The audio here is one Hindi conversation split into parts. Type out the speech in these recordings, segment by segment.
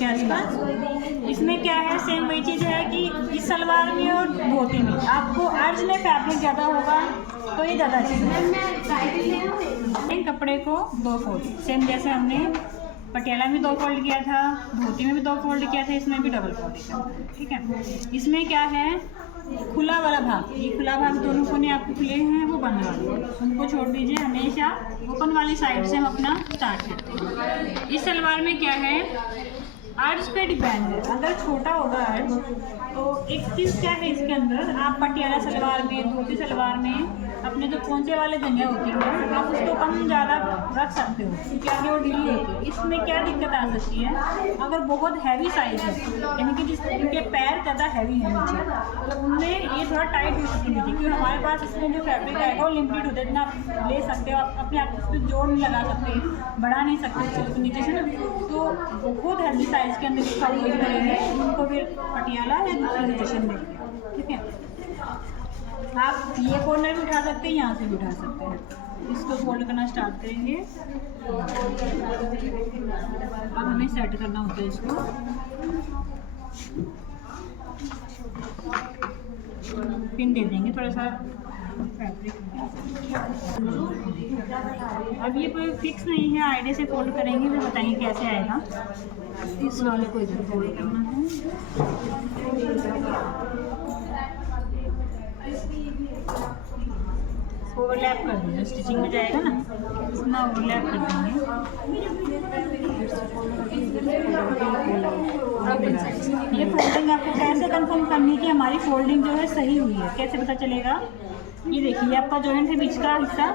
के आसपास। इसमें क्या है, सेम वही चीज़ है कि इस सलवार में और धोती में आपको अर्ज में फैब्रिक ज़्यादा होगा तो ये ज़्यादा अच्छा है। कपड़े को 2 फोल्ड, सेम जैसे हमने पटियाला में 2 फोल्ड किया था, धोती में भी 2 फोल्ड किया था, इसमें भी डबल फोल्ड किया था। ठीक है, इसमें क्या है, खुला वाला भाग, ये खुला भाग दोनों कोने आपको खुले हैं, वो बंद वाले उनको छोड़ दीजिए। हमेशा ओपन वाली साइड से हम अपना स्टार्ट करते हैं। इस सलवार में क्या है, आर्ट्स पे डिपेंड है। अगर छोटा होगा आर्ट्स तो एक चीज़ क्या है इसके अंदर, आप पटियाला सलवार में, धोती सलवार में अपने जो पोंचे वाले जगह होती है आप उसको कम ज़्यादा रख सकते हो क्योंकि आगे वो ढीली होती है। इसमें क्या दिक्कत आ सकती है, अगर बहुत हैवी साइज है, यानी कि जिनके पैर ज़्यादा हैवी है नीचे, तो उनमें ये थोड़ा टाइट हो सकती है क्योंकि हमारे पास इसमें जो फैब्रिक आएगा वो लिमिटेड होता है, जितना आप ले सकते हो। आप अपने आप उस पर जोड़ नहीं लगा सकते, बढ़ा नहीं सकते उसको नीचे से ना। तो बहुत हैवी साइज़ के अंदर इसका यूज करेंगे, उनको फिर पटियाला या दूसरी सिचुएशन देंगे। ठीक है, आप ये कॉर्नर भी उठा सकते हैं, यहाँ से भी उठा सकते हैं। इसको फोल्ड करना स्टार्ट करेंगे। अब हमें सेट करना होता है इसको। पिन दे देंगे थोड़ा सा फैब्रिक। अब ये कोई फिक्स नहीं है, आइडिया से फोल्ड करेंगे, फिर बताएंगे कैसे आएगा। इस वाले को इधर फोल्ड करना है, ओवरलैप कर दीजिए, स्टिचिंग में जाएगा ना, इतना ओवरलैप कर देंगे। ये फोल्डिंग आपको कैसे कंफर्म करनी है कि हमारी फोल्डिंग जो है सही हुई है, कैसे पता चलेगा। ये देखिए आपका जॉइंट है बीच का हिस्सा,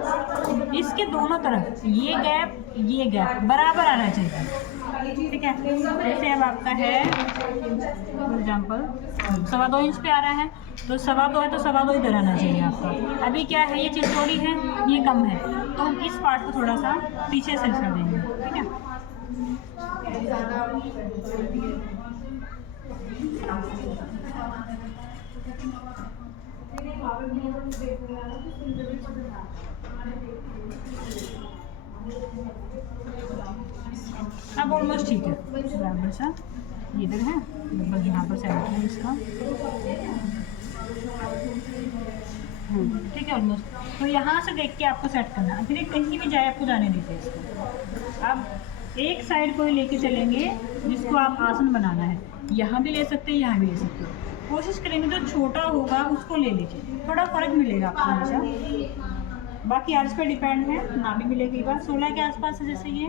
इसके दोनों तरफ ये गैप बराबर आना चाहिए। ठीक है, जैसे अब आपका है फॉर एग्जाम्पल 2.25 इंच पे आ रहा है, तो 2.25 है तो 2.25 इधर आना चाहिए आपका। अभी क्या है, ये चीज़ थोड़ी है, ये कम है, तो हम इस पार्ट को थोड़ा सा पीछे से कर देंगे। ठीक है, अब ऑलमोस्ट ठीक है, बराबर सा इधर है, लगभग यहाँ पर सेट है इसका। ठीक है, ऑलमोस्ट। तो यहाँ से देख के आपको सेट करना है, फिर कहीं भी जाए आपको जाने दीजिए इसको। अब एक साइड को ही लेके चलेंगे जिसको आप आसन बनाना है, यहाँ भी ले सकते हैं, यहाँ भी ले सकते हो। कोशिश करेंगे जो छोटा होगा उसको ले लीजिए, थोड़ा फर्क मिलेगा आपको हमेशा। बाकी आर्ट्स पे डिपेंड है, ना भी मिलेगी बात 16 के आसपास है जैसे ये,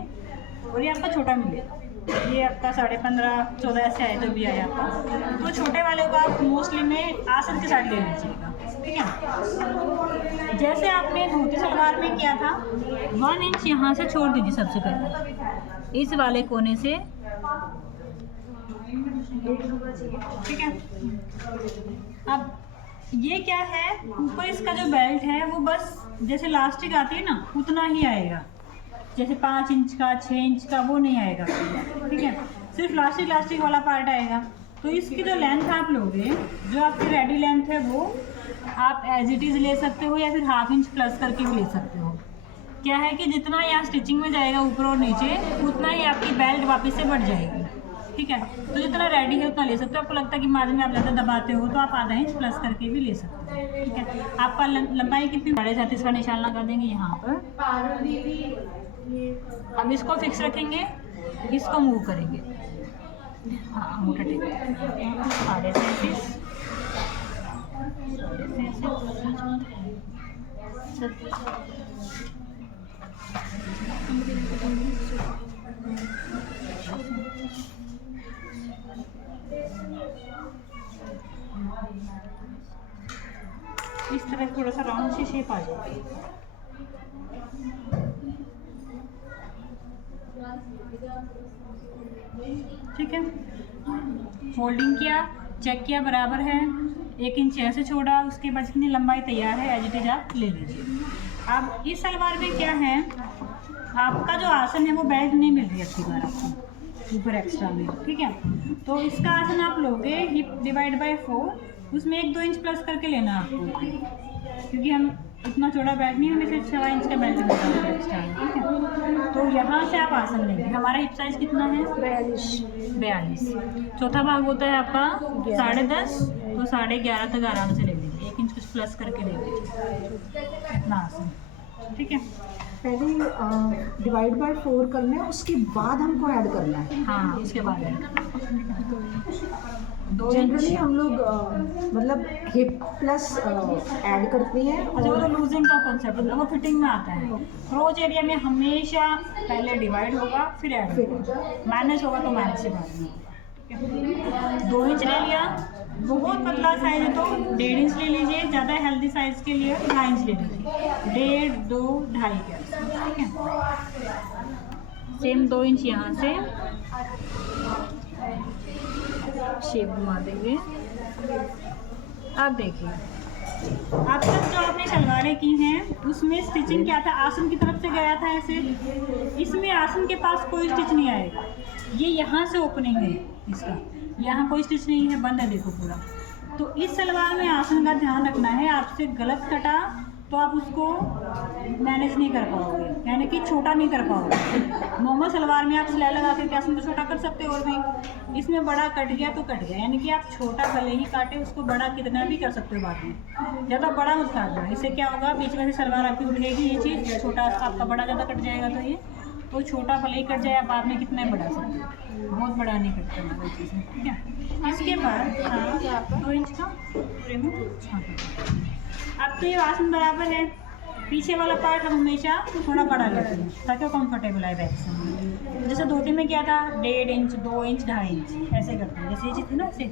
और ये आपका छोटा मिलेगा, ये आपका 15.5 14 ऐसे आए जो भी आए आपका। तो छोटे वाले को आप मोस्टली में आसन के साथ ले लीजिएगा। ठीक है, जैसे आपने धोती सलवार में किया था 1 इंच यहाँ से छोड़ दीजिए सबसे पहले, इस वाले कोने से। ठीक है, अब ये क्या है, ऊपर इसका जो बेल्ट है वो बस जैसे लास्टिक आती है ना उतना ही आएगा, जैसे 5 इंच का 6 इंच का वो नहीं आएगा। ठीक है, सिर्फ लास्टिक वाला पार्ट आएगा। तो इसकी जो लेंथ आप लोगे, जो आपकी रेडी लेंथ है वो आप एज इट इज़ ले सकते हो या फिर 1/2 इंच प्लस करके भी ले सकते हो। क्या है कि जितना यहाँ स्टिचिंग में जाएगा ऊपर और नीचे, उतना ही आपकी बेल्ट वापस से बढ़ जाएगी। ठीक है, तो जितना रेडी है उतना ले सकते हो। आपको लगता है कि मार्जिन में आप ज़्यादा दबाते हो तो आप 1/2 इंच प्लस करके भी ले सकते हो। ठीक है, आपका लंबाई कितनी, 37.5 का निशान लगा देंगे यहाँ पर। अब इसको फिक्स रखेंगे, इसको मूव करेंगे, हाँ मोटा टेक 37.5 इस तरह थोड़ा सा राउंड सी शेप आ जाएगी। ठीक है, फोल्डिंग किया, चेक किया बराबर है, 1 इंच ऐसे छोड़ा, उसके बाद जितनी लंबाई तैयार है एज इट इज आप ले लीजिए। अब इस सलवार में क्या है, आपका जो आसन है वो बेल्ट नहीं मिल रही है बार आपको ऊपर एक्स्ट्रा में। ठीक है, तो इसका आसन आप लोगे हिप डिवाइड बाय 4, उसमें 1-2 इंच प्लस करके लेना आपको, क्योंकि हम इतना चौड़ा बेल्ट नहीं, हमें सिर्फ 1.25 इंच का बेल्ट मिलता है एक्स्ट्रा, ठीक है। तो यहाँ से आप आसन लेंगे। हमारा हिप साइज़ कितना है? 42। चौथा भाग होता है आपका 10.5, तो 11.5 तक आराम से ले लीजिए, 1 इंच कुछ प्लस करके ले लीजिए इतना आसन, ठीक है। पहले डिवाइड बाय 4 करना है, उसके बाद हमको ऐड करना है। हाँ, उसके बाद जनरली हम लोग मतलब हिप प्लस ऐड करते हैं। अच्छा, वो तो लूजिंग का कॉन्सेप्ट होता है, वो फिटिंग में आता है। क्रोच एरिया में हमेशा पहले डिवाइड होगा, फिर ऐड होगा, माइनस होगा तो माइनस से बाद में। 2 इंच ले लिया, बहुत पतला साइज है तो 1.5 इंच ले लीजिए, ज़्यादा हेल्दी साइज के लिए 2.5 इंच ले लीजिए, 1.5, 2, 2.5 के आसपास, ठीक है। सेम 2 इंच यहाँ से शेप घुमा देंगे। अब देखिए, अब तक जो आपने सलवारें की हैं उसमें स्टिचिंग क्या था? आसन की तरफ से गया था ऐसे, इसमें आसन के पास कोई स्टिच नहीं आएगा। ये यहाँ से ओपनिंग है इसका, यहाँ कोई स्टिच नहीं है, बंद है देखो पूरा। तो इस सलवार में आसन का ध्यान रखना है। आपसे गलत कटा तो आप उसको मैनेज नहीं कर पाओगे, यानी कि छोटा नहीं कर पाओगे। नॉर्मल सलवार में आप सिलाई लगा के आसन को छोटा कर सकते हो, और भी इसमें बड़ा कट गया तो कट गया, यानी कि आप छोटा भले ही काटे, उसको बड़ा कितना भी कर सकते हो बाद में। ज़्यादा बड़ा मत काटना, इससे क्या होगा, बीच में से सलवार आपकी उठेगी, ये चीज़ छोटा आपका बड़ा ज़्यादा कट जाएगा, तो ये तो छोटा भले ही कट जाए, आप बाद में कितना बड़ा सकते हो, बहुत बड़ा नहीं कट करना कोई चीज़, ठीक है। इसके बाद 2 इंच का पूरे में, हाँ। अब तो ये आसन बराबर है, पीछे वाला पार्ट हम हमेशा थोड़ा बड़ा लेते हैं ताकि कंफर्टेबल आए बैक से। जैसे धोती में क्या था, 1.5 इंच, 2 इंच, 2.5 इंच ऐसे करते हैं। जैसे ये चीज़ थी ना, ऐसे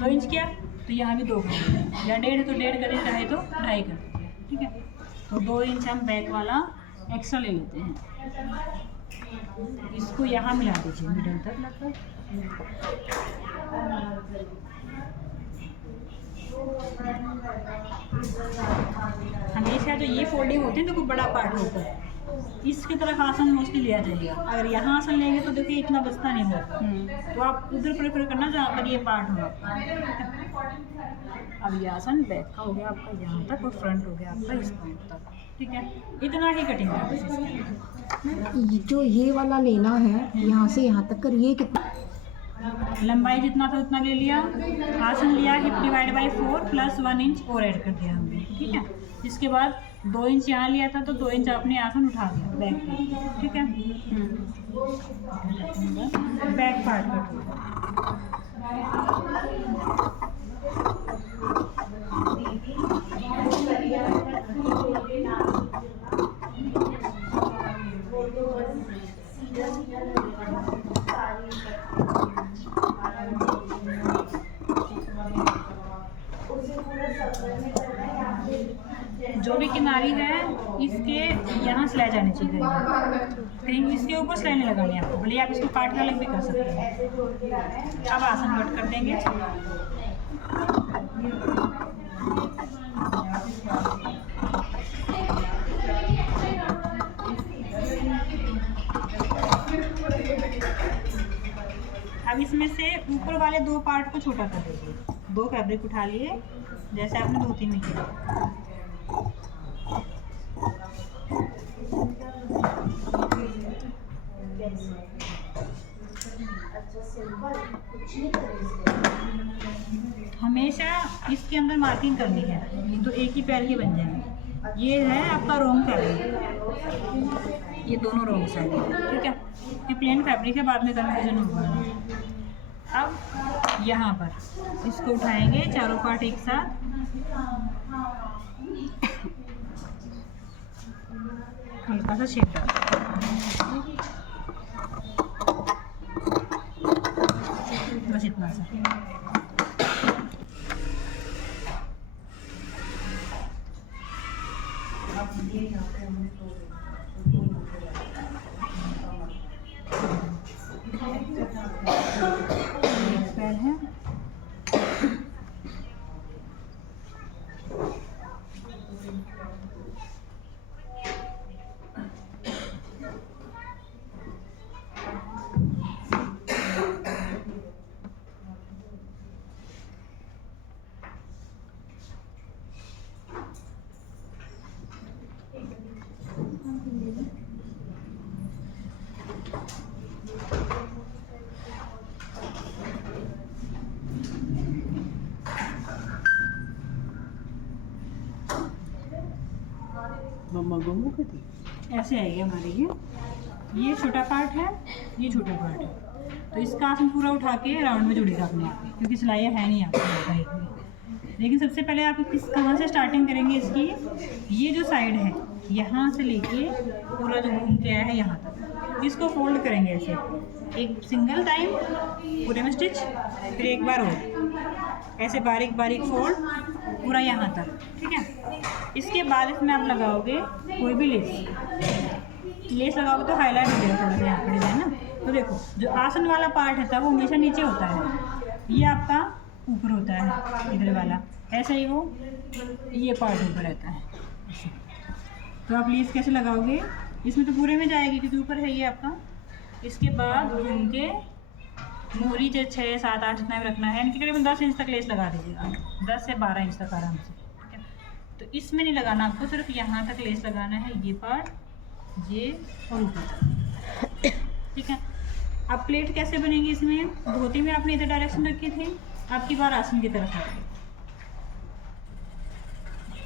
2 इंच किया तो यहाँ भी 2 करते हैं, या 1.5 तो 1.5 करें, 2.5 तो 2.5 करते हैं, ठीक है। तो 2 इंच हम बैक वाला एक्स्ट्रा ले लेते हैं, इसको यहाँ मिला दीजिए मिडल तक लगभग। हमेशा जो ये फोल्डिंग होती है तो कोई बड़ा पार्ट होता है, इसकी तरफ आसन मोस्टली लिया जाएगा। अगर यहाँ आसन लेंगे तो देखिए इतना बचता नहीं होगा, तो आप उधर प्रेफर करना जहाँ पर ये पार्ट हो आपका। अब ये आसन बैक का हो गया आपका यहाँ तक, और फ्रंट हो गया आपका इस पॉइंट तक, ठीक है। इतना ही कटिंग है बस इसकी। जो ये वाला लेना है यहाँ से यहाँ तक कर, ये कितना लंबाई जितना था उतना ले लिया, आसन लिया, hip divide by 4 plus 1 inch और ऐड कर दिया हमने, ठीक है। इसके बाद 2 इंच यहाँ लिया था तो 2 इंच आपने आसन उठा दिया बैक पे, ठीक है। बैक पार्ट कट, जो भी किनारी है इसके यहाँ सिलाई जानी चाहिए, कहीं इसके ऊपर सिलाई नहीं लगानी है आपको, भले आप इसको काट के अलग भी कर सकते हैं। अब आसन कट कर देंगे। अब इसमें से ऊपर वाले 2 पार्ट को छोटा कर दीजिए। 2 फैब्रिक उठा लिए जैसे आपने धोती में किया। हमेशा इसके अंदर मार्किंग करनी है, नहीं तो एक ही पैर के बन जाएंगे। ये है आपका रॉन्ग फैब्रिक, ये दोनों रॉन्ग साइड है, ठीक है। ये प्लेन फैब्रिक है, बाद में कन्फ्यूजन होगा। अब यहाँ पर इसको उठाएंगे चारों पार्ट एक साथ, हल्का सा शेप डाल, बस इतना सा। पैर है, ऐसे आएगी हमारी ये छोटा पार्ट है, ये छोटा पार्ट है। तो इसका आसन पूरा उठा के राउंड में जुड़ेगा अपने आप में, क्योंकि सिलाइयाँ है नहीं आपको। लेकिन सबसे पहले आप कहाँ से स्टार्टिंग करेंगे इसकी, ये जो साइड है यहाँ से लेके पूरा जो घूम के आया है यहाँ तक, इसको फोल्ड करेंगे ऐसे एक सिंगल टाइम पूरे में स्टिच, फिर एक बार और ऐसे बारीक बारीक फोल्ड पूरा यहाँ तक, ठीक है। इसके बाद इसमें आप लगाओगे कोई भी लेस लगाओगे तो हाईलाइट हो जाएगा थोड़ा सा यहाँ पर डिजाइन ना। तो देखो जो आसन वाला पार्ट है वो हमेशा नीचे होता है, ये आपका ऊपर होता है इधर वाला, ऐसा ही वो ये पार्ट ऊपर रहता है। तो आप लेस कैसे लगाओगे, इसमें तो पूरे में जाएगी क्योंकि ऊपर है ये आपका। इसके बाद घूम के मोरी जो 6, 7, 8 जितना भी रखना है, इनके करीबन 10 इंच तक लेस लगा दीजिएगा, 10 से 12 इंच तक आराम से, ठीक है। तो इसमें नहीं लगाना आपको, सिर्फ यहाँ तक लेस लगाना है, ये पार्ट, ये और ऊपर, ठीक है। अब प्लेट कैसे बनेगी इसमें, धोती में आपने इधर डायरेक्शन रखी थी, आपकी बार आसन की तरफ आएगी।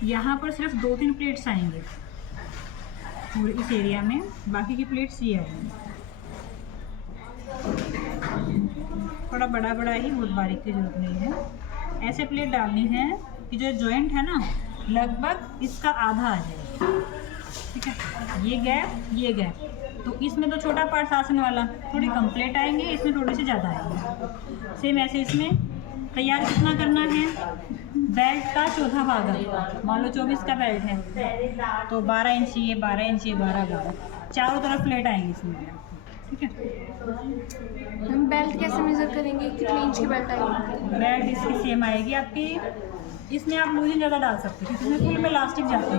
यहाँ पर सिर्फ 2-3 प्लेट्स आएंगे पूरे इस एरिया में, बाकी की प्लेट्स ये आएंगी। थोड़ा बड़ा बड़ा ही, बहुत बारीक की जरूरत नहीं है। ऐसे प्लेट डालनी है कि जो जॉइंट है ना लगभग इसका आधा आ जाए, ठीक है। ये गैप तो इसमें तो छोटा पार्ट आसन वाला थोड़ी कम प्लेट आएंगे, इसमें थोड़ी सी ज़्यादा आएंगे। सेम ऐसे इसमें तैयार कितना करना है, बेल्ट का चौथा भाग है, मान लो 24 का बेल्ट है तो 12 इंच ये, 12 इंच ये, 12 चारों तरफ प्लेट आएंगी इसमें, ठीक है। हम बेल्ट कैसे मेजर करेंगे, कितने इंच की बेल्ट आएगी? बेल्ट इसकी सेम आएगी आपकी, इसमें आप लूजिंग ज़्यादा डाल सकते हैं क्योंकि इसमें फुल में इलास्टिक जाती है,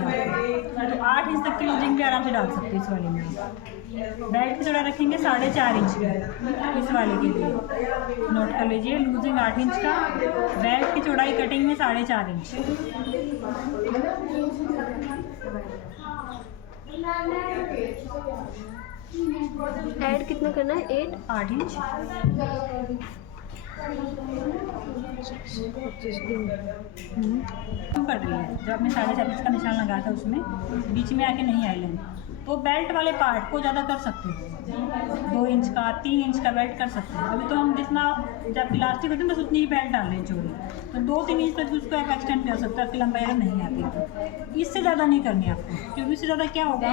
तो 8 इंच तक की लूजिंग भी आराम से डाल सकते हैं इस वाले में। बेल्ट की चौड़ा रखेंगे 4.5 इंच की इस वाले के लिए, नोट कर लीजिए, लूजिंग 8 इंच का, बेल्ट की चौड़ाई कटिंग में 4.5 इंच। ऐड कितना करना है, 8 इंच। कर रही है जो आपने 4.5 इंच का निशान लगाया था उसमें बीच में आके नहीं आई लेंथ, तो बेल्ट वाले पार्ट को ज़्यादा कर सकते हो, 2 इंच का, 3 इंच का बेल्ट कर सकते हैं। अभी तो हम जितना जब इलास्टिक होती है बस उतनी ही बेल्ट डाल रहे हैं चोरी, तो 2-3 इंच तक उसको आप एक्सटेंड कर सकते हैं, आपकी लंबाई अगर नहीं आती तो इससे ज़्यादा नहीं करनी आपको, क्योंकि इससे ज़्यादा क्या होगा,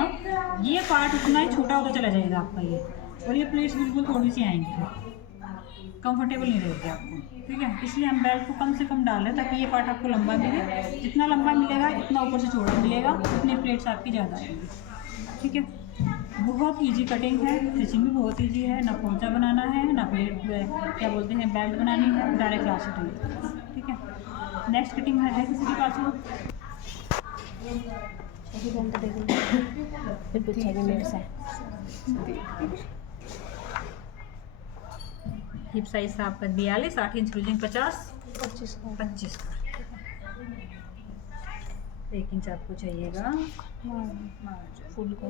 ये पार्ट उतना ही छोटा होता चला जाएगा आपका ये, और ये प्लेट्स बिल्कुल थोड़ी सी आएंगी, कंफर्टेबल नहीं रहेगी आपको, ठीक है। इसलिए हम बेल्ट को कम से कम डाल रहे हैं ताकि ये पार्ट आपको लंबा मिले, जितना लंबा मिलेगा इतना ऊपर से चौड़ा मिलेगा, उतनी प्लेट्स आपकी ज़्यादा आएंगी, ठीक है। बहुत इजी कटिंग है, स्टिचिंग भी बहुत इजी है, ना पोंचा बनाना है, ना प्लेट क्या बोलते हैं बेल्ट बनानी है, डायरेक्ट क्लास कटिंग, ठीक है। नेक्स्ट कटिंग है किसी के पास में, हिप साइज था आपका 42, 8 इंच लूजिंग 50, 25 का, 1 इंच आपको चाहिएगा फुल को,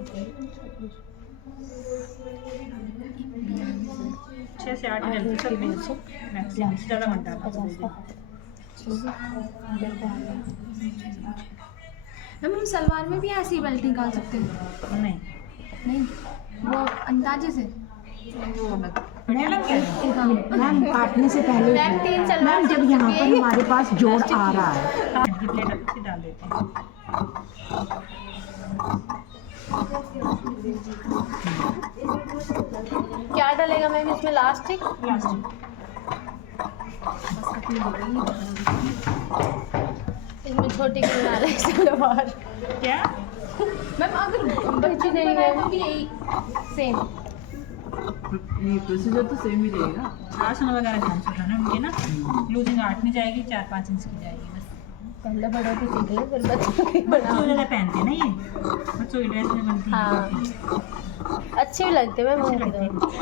6 से 8 इंच तक मैक्सिमम, ज़्यादा मत डालना। मैम हम सलवार में भी ऐसी बेल्ट निकाल सकते हैं? नहीं वो अंदाजे से मैम काटने से पहले मैम जब यहाँ पर हमारे पास जोड़ आ रहा है प्लेट अच्छी डाल देते हैं। क्या डालेगा मैम इसमें, इलास्टिक? इसमें छोटी क्यों डाल रहे सलवार? क्या मैम अगर बच्ची नहीं है वो भी यही सेम, ये प्रोसीजर तो सेम ही रहेगा। आसन वगैरह काम से उठाना उनके ना, लूजिंग 8 नहीं जाएगी, 4-5 इंच की जाएगी बस। पहले बड़ों को सीख ले फिर बच्चों के बच्चों ज़्यादा पहनते हैं ना, ये बच्चों की ड्रेस में बनती है। हाँ अच्छे भी लगते हैं मैम,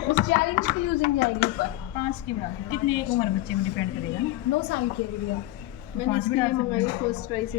बस 4 इंच की लूजिंग जाएगी ऊपर, 5 की बराबर, कितने उम्र बच्चे में डिपेंड करेगा ना, 9 साल की है गुड़िया। मैंने इसके लिए मंगाई फर्स्ट प्राइस